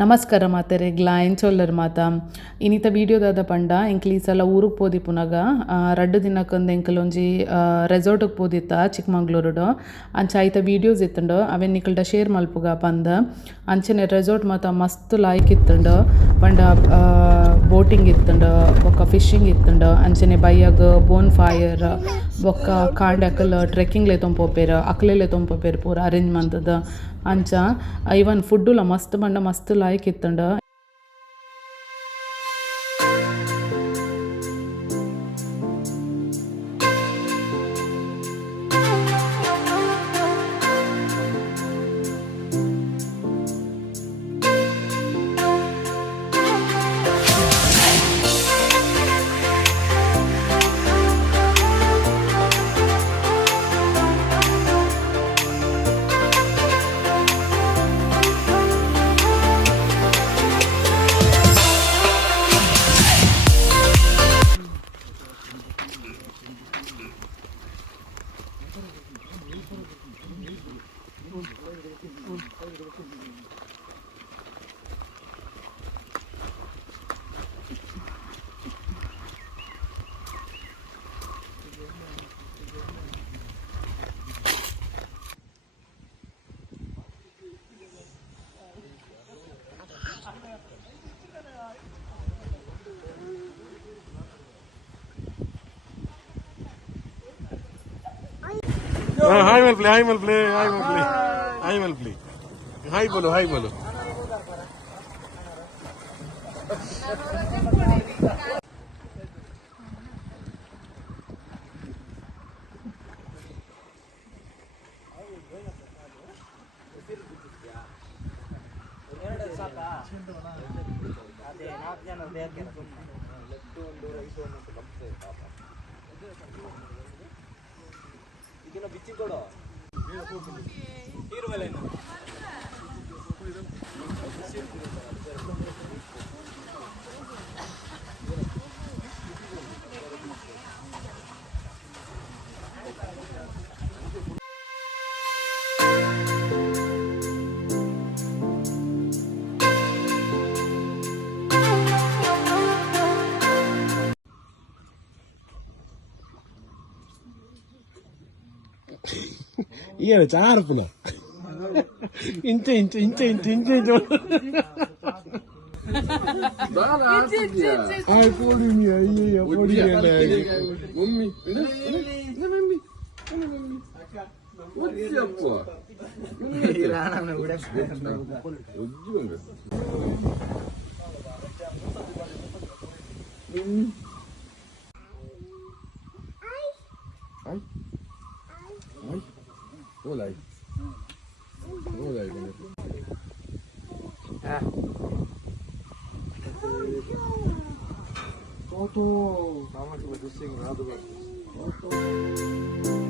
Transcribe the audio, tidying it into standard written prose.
ನಮಸ್ಕಾರ ಮಾತೆರೆಗ್ಲ ಎಂಚೊಲ್ಲರ್ ಮಾತ ಇನ್ನಿತ ವೀಡಿಯೋದಾದ ಪಂಡ ಎಂಕ್ಲು ಈ ಸಲ ಊರಿಗೆ ಪೋದಿ ಪುನಗ ರಡ್ಡು ದಿನಕ್ಕೊಂದು ಎಂಕಲೊಂಜಿ ರೆಸಾರ್ಟಿಗೆ ಪೋದಿತ್ತ ಚಿಕ್ಕಮಂಗ್ಳೂರುಡು ಅಂಚ ಐತ ವೀಡಿಯೋಸ್ ಇತ್ತುಂಡು ಅವೆನ್ ನಿಕಲ್ಡ ಶೇರ್ ಮಲ್ಪುಗ ಪಂದ ಅಂಚನೆ ರೆಸಾರ್ಟ್ ಮಾತ ಮಸ್ತ್ ಲಾಯ್ಕ್ ಇತ್ತುಂಡು ಪಂಡ ಬೋಟಿಂಗ್ ಇತ್ತುಂಡು ಬೊಕ್ಕ ಫಿಶಿಂಗ್ ಇತ್ತುಂಡು ಅಂಚನೆ ಬಯ್ಯಗ್ ಬೋನ್ ಫೈರ್ ಬೊಕ್ಕ ಕಾಂಡೆ ಅಕಲ್ ಟ್ರೆಕ್ಕಿಂಗ್ಲೆ ತೊಂಪೋಪೇರು ಅಕ್ಲೆಲೆ ತೊಂಪೋಪೇರು ಪೂರ ಅರೇಂಜ್ ಮಂತದ ಅಂಚ ಐವನ್ ಫುಡ್ಡುಲ ಮಸ್ತ್ ಪಂಡ ಮಸ್ತ್ ಲಾಯ್ಕ್ ಇತ್ತುಂಡು. Hi will play. Hi bolo. Iya, cara pula. Inte. Ay, poli mia, iya, poli mia. Mummy, mummy. What's up, boy? Olay. Toto. Sama seperti sing, rado. Toto.